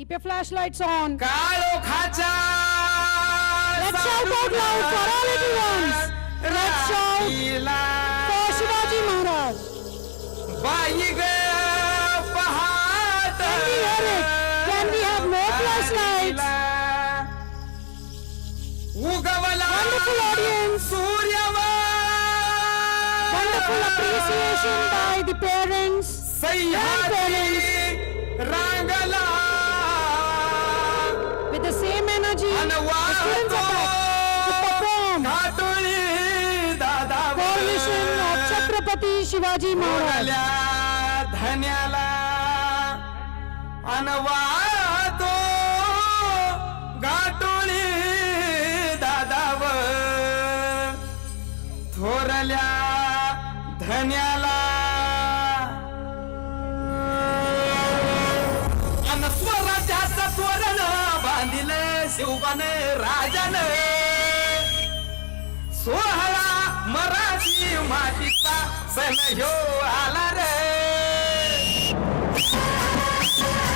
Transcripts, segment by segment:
Keep your flashlights on. काळोखाच्या Let's shout out loud for our little ones. Let's shout for Shivaji Maharaj. बाई ग पहाट Can we hear it? Can we have more flashlights? उगवला Wonderful audience. Wonderful appreciation by the parents. Sahyadri रांगला With the same energy, the students are back to perform घाटोळी दादा Coronation of Chhatrapati Shivaji Maharaj. धन्याला अनवातो घाटोळी दादाव थोरल्या धन्याला अन स्वराज्याचं तोरण बांधिले शिवबान राजान सोहळा मराठी मातीचा सण ह्यो आला रे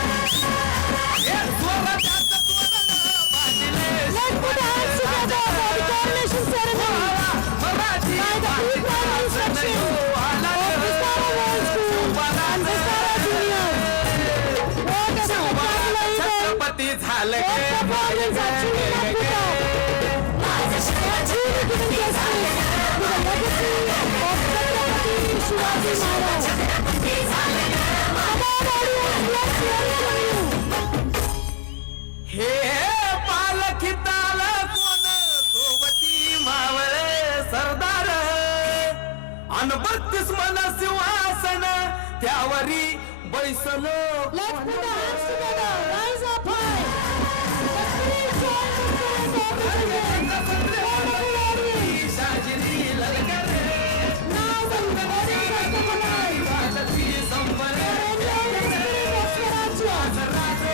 हे स्वराज्याचं तोरण बांधिले Let's put our hands together for the coronation ceremony Marathi by the pre-final section of Vistara World School and Vistara Junior. What a spectacular event! Chhatrapati झालं What performance actually not put up. They are truly giving justice to the legacy of Chhatrapati Shivaji Maharaj. Come on audience, let's hear it from you. हे पालखिताल कोण सोबती मावळे सरदार अन 32 मन सिंहासन त्यावरी बैसलो Let's put our hands together. Rise up high. The spirit joins the spirit of the children. Wonderful audience. शाजिरी ललकरे Now the audience has come alive. Bharti संवर They're enjoying the spirit of Swarajya.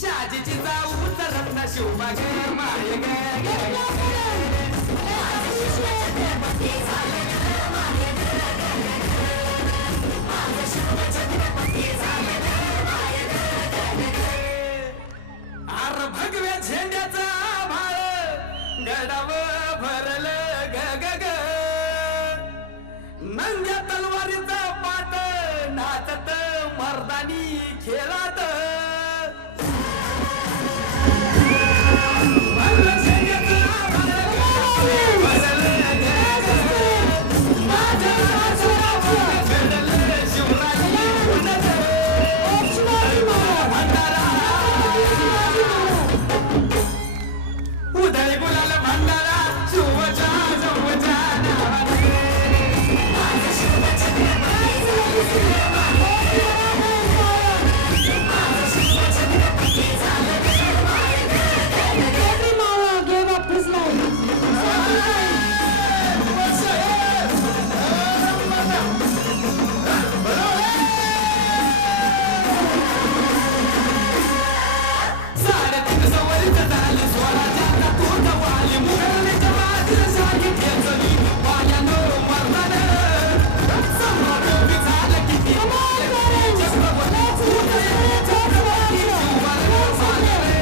शाजीची जाऊ तर रत्न शिवबाग माय ग Let's clap for them. Let's appreciate them. आर भगव्या झेंड्याचा भाळ गडाव भरलं ग ग ग नंग्या तलवारीचा पाट नाचत मर्दानी खेळात भगव्या झेंड्याचा भाळ भरलं ग ग ग माझ्या नाचात घडलं शिवराजी पुनत Of Shivaji Maharaj. उधळी गुलाल भंडारा शिवच्या जवळच्या नावाने Every Mara gave up his life. साडेतीन सवरीचं झालं स्वराज्याचा तोंड वाली मुघलच्या बाजूला शाही खेचली वाल्यानं मरणानं सम्राट उभी झालं किती Come on, parents. Let's put the spirit of Swarajya. Once again.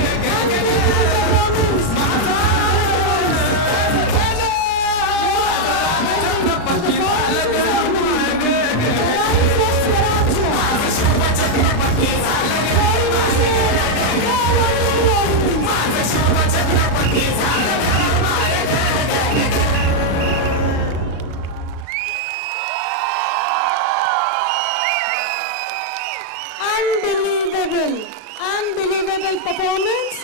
And give it a performance. Unbelievable performance.